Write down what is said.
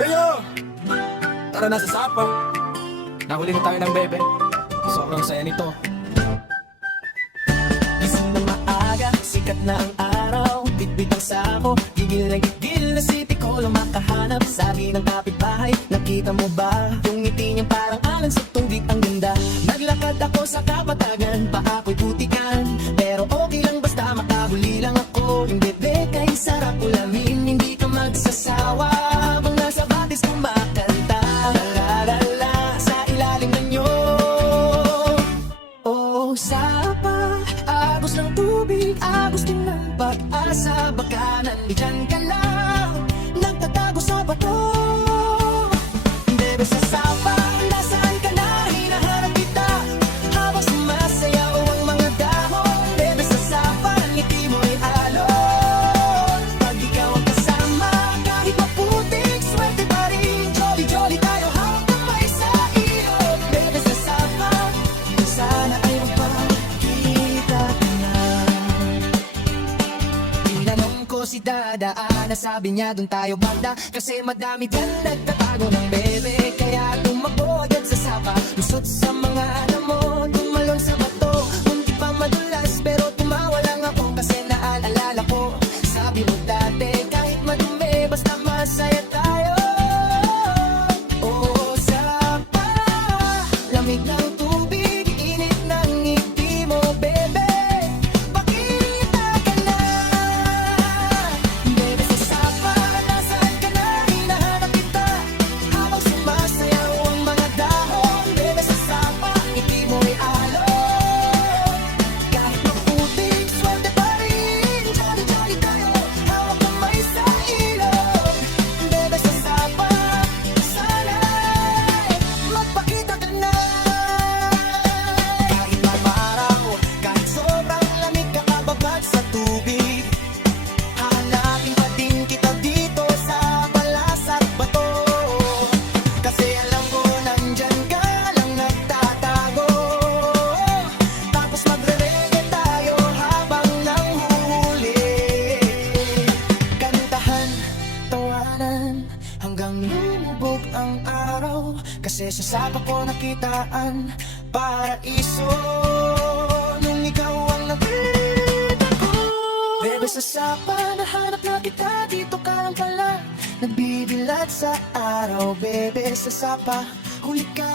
Yo! Tara na sa sapa. Nahuli na tayo ng bebe. Sobrang saya nito. Gising na maaga, sikat na ang araw. Bitbit ang sako, gigil na sipi ko lang makahanap. Sabi ng kapitbahay, nakita mo ba? Yung ngiti niyang parang alang sa tubig, ang ganda. Naglakad ako sa kapatagan, pa ako'y putikan. Pero okay lang basta makahuli lang ako. Yung bebe kay sarap ulamin, hindi ka magsasawa. Habang nasa batis kumakanta, la sa ilalim ng nyo. Oh, sapa, agos ng tubig, agos din ng pag-asa. Baka nandiyan ka lang, nagtatago sa bato. Bebe sa sapa, nasaan ka na? Hinahanap kita, habang sumasayaw ang mga dahon. Bebe sa sapa, ngiti mo'y alon. Pag ikaw ang kasama, kahit maputik, swerte pa rin. Jolly jolly tayo, hawak kamay sa ilog. Bebe sa sapa, sana ay magpakita ka na. Tinanong ko si Dada, nasabi niya dun tayo banda. Kasi madami dyan nagtatago ng bebe. Kaya tumakbo agad sa sapa, lusot sa mga mo, tumalon sa bato. Hindi pa madulas pero tumawa lang ako. Kasi naalala ko, sabi mo dati, kahit madumi basta masaya tayo. Oo, sapa, lamig ng tubig, init ng ngiti mo, bebe. Pakita ka na. Bebe sa sapa, nasaan ka na? Hinahanap kita, habang sumasayaw ang mga dahon. Bebe sa sapa, ngiti mo'y alon. Kahit maputik, swerte pa rin. Jolly jolly tayo, hawak kamay sa ilog. Bebe sa sapa, sana'y magpakita ka na. Kahit maaraw, kahit sobrang lamig, kakababad sa tubig, hahanapin pa din kita dito sa palasa't bato. Kasi alam ko nandyan ka lang nagtatago. Tapos magre-reggae tayo habang nanghuhuli. Kantahan, tawanan, hanggang lumubog ang araw. Kasi sa sapa ko nakitaan paraiso. Nung ikaw ang nakita ko, bebe sa sapa, nahanap na kita, dito ka lang pala. Nagbibilat sa araw, bebe sa sapa, huli ka.